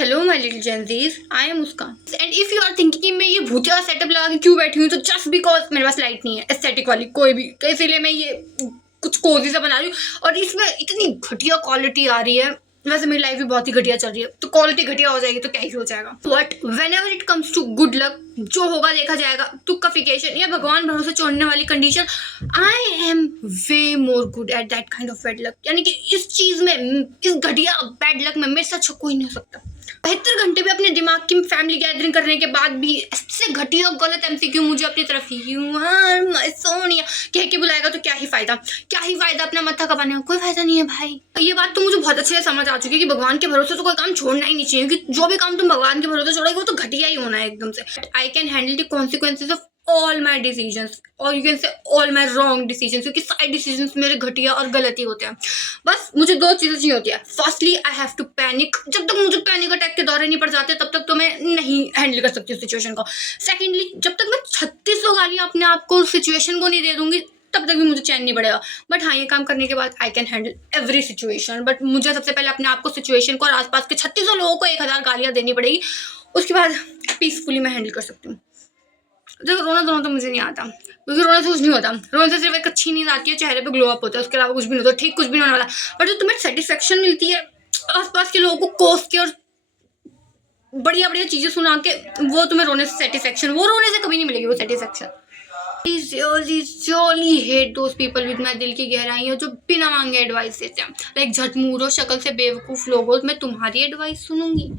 Hello my little genzies, I am Muskan and if you are thinking कि मैं ये भूतिया सेटअप लगा के क्यों बैठी हूँ, तो जस्ट बिकॉज मेरे पास लाइट नहीं है एस्थेटिक वाली कोई भी, तो इसीलिए मैं ये कुछ कोजी सा बना रही हूँ। और इसमें इतनी घटिया क्वालिटी आ रही है। वैसे मेरी लाइफ भी बहुत ही घटिया चल रही है, तो क्वालिटी घटिया हो जाएगी तो क्या ही हो जाएगा। But whenever it comes to good luck, जो होगा देखा जाएगा, तुक्काफिकेशन या भगवान भरोसे छोड़ने वाली condition, I am way more good at that kind of bad luck. यानी कि इस चीज में, इस घटिया बैड लक में मेरे साथ अच्छा कोई नहीं हो सकता। 72 घंटे भी अपने दिमाग की फैमिली गैदरिंग करने के बाद भी इससे घटिया गलत एमसीक्यू मुझे अपनी तरफ सोनिया कह के बुलाएगा तो क्या ही फायदा, क्या ही फायदा अपना मत्था कमाने का, कोई फायदा नहीं है भाई। ये बात तो मुझे बहुत अच्छे से समझ आ चुकी है कि भगवान के भरोसे तो कोई काम छोड़ना ही नहीं चाहिए, क्योंकि जो भी काम तुम भगवान के भरोसे छोड़ोगे वो तो घटिया ही होना है एकदम से। I can handle the consequences of all my decisions, और you can say all my wrong decisions, क्योंकि सारे डिसीजंस मेरे घटिया और गलत ही होते हैं। बस मुझे दो चीजें चाहिए होती है। Firstly I have to panic. जब तक मुझे पैनिक अटैक के दौरे नहीं पड़ जाते तब तक तो मैं नहीं हैंडल कर सकती उस सिचुएशन को। सेकेंडली, जब तक मैं 3600 गालियां अपने आप को सिचुएशन को नहीं दे दूंगी तब तक भी मुझे चैन नहीं पड़ेगा। बट हाँ, ये काम करने के बाद आई can handle every situation. But मुझे सबसे पहले अपने आप को, सिचुएशन को और आसपास के 3600 लोगों को 1000 गालियां देनी पड़ेगी। उसके बाद पीसफुली मैं हैंडल कर सकती हूँ। देखो, रोना धोना तो मुझे नहीं आता, क्योंकि रोने से कुछ नहीं होता। रोने से सिर्फ एक अच्छी नींद आती है, चेहरे पे ग्लो अप होता है, उसके अलावा कुछ भी नहीं होता। ठीक कुछ भी नहीं होने वाला। पर जो तुम्हें सेटिस्फेक्शन मिलती है आसपास के लोगों को कोस के और बढ़िया बढ़िया चीजें सुना के, वो तुम्हें रोने से सेटिस्फेक्शन, वो रोने से कभी नहीं मिलेगी वो satisfaction. Surely hate those people with my दिल की गहराइयों जो बिना मांगे एडवाइस देते हैं। लाइक झटमूरो शक्ल से बेवकूफ लोगों, मैं तुम्हारी एडवाइस सुनूंगी?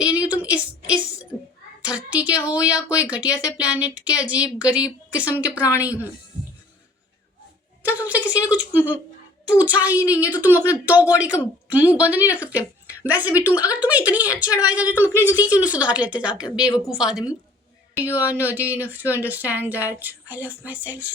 यानी कि तुम इस धरती के हो या कोई घटिया से प्लेनेट के अजीब गरीब किस्म के प्राणी हो। जब तुमसे किसी ने कुछ पूछा ही नहीं है तो तुम अपने दो कौड़ी का मुंह बंद नहीं रख सकते। वैसे भी अगर तुम्हें इतनी अच्छी एडवाइस आती तुम अपनी जिंदगी क्यों नहीं सुधार लेते जाके, बेवकूफ आदमी। You are not enough to understand that I love myself.